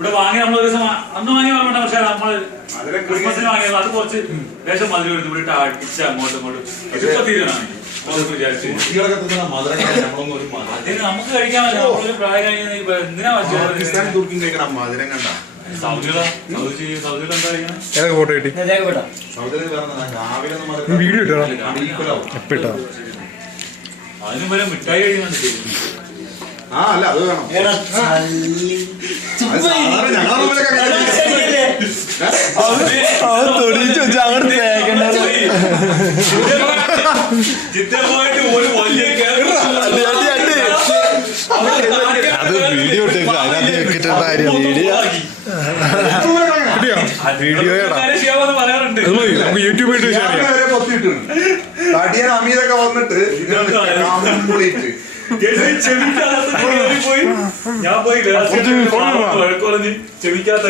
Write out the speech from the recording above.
ഇവിടെ വാങ്ങി നമ്മളൊരു ദിവസം അന്ന് വാങ്ങി പറഞ്ഞ പക്ഷെ നമ്മള് ക്രിസ്മസിന് വാങ്ങിയത് അത് കുറച്ച് ദേശം മധുരം എടുത്ത് ഇവിടെ അടിച്ച അങ്ങോട്ടും ഇങ്ങോട്ടും ഇതിപ്പോ തീരുമാനം വിചാരിച്ചു അതിന് നമുക്ക് കഴിക്കാൻ നമ്മളൊരു പ്രായം കഴിഞ്ഞ എന്തിനാ സൗദിയിലെന്താ ഫോട്ടോ കിട്ടി വീഡിയോ ഇട്ടോ അതിനും വരെ മിഠായി കഴിക്കുന്നുണ്ട് അല്ല അത് വേണം അത് വീഡിയോ യൂട്യൂബിൽ തടിയൻ അമീതൊക്കെ വന്നിട്ട് ഞാൻ പോയി ചെവിക്കാത്ത